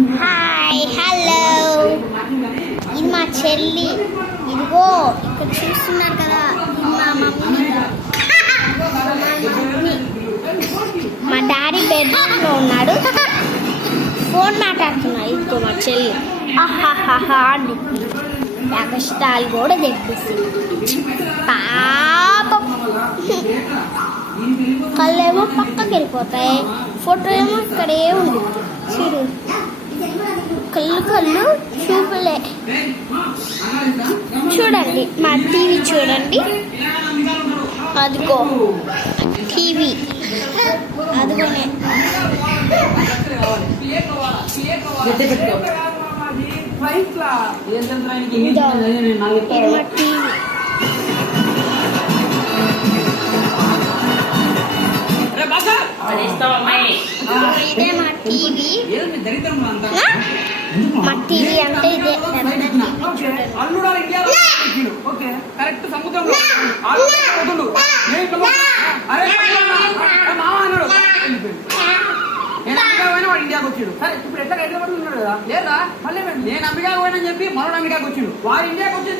Hi hello, ఇది మా చెల్లి. ఇదిగో ఇక్కడ చూస్తున్నారు కదా, మా మమ్మీ. మా డాడీ బెడ్రూమ్లో ఉన్నాడు, ఫోన్ మాట్లాడుతున్నా. ఇదిగో మా చెల్లి ఆహాహా కష్టాలు కూడా తెప్పిస్తుంది పాపం. కళ్ళేమో పక్కకి వెళ్ళిపోతాయి, ఫోటో ఏమో ఇక్కడే ఉంది. చూడు, కళ్ళు చూపులే. చూడండి మా టీవీ చూడండి, అదిగో టీవీ, అదిగోనే. ఇదే మా టీవీ. మా టీవీ అంటే ఇదే. ఇండియాకి వచ్చిండు. సరే ఇప్పుడు ఎట్లా హైదరాబాద్ ఉన్నాడు కదా, లేదా మళ్ళీ నేను అమెరికాకు పోయినని చెప్పి మరో అమెరికాకి వచ్చిండు. వాడు ఇండియాకి వచ్చి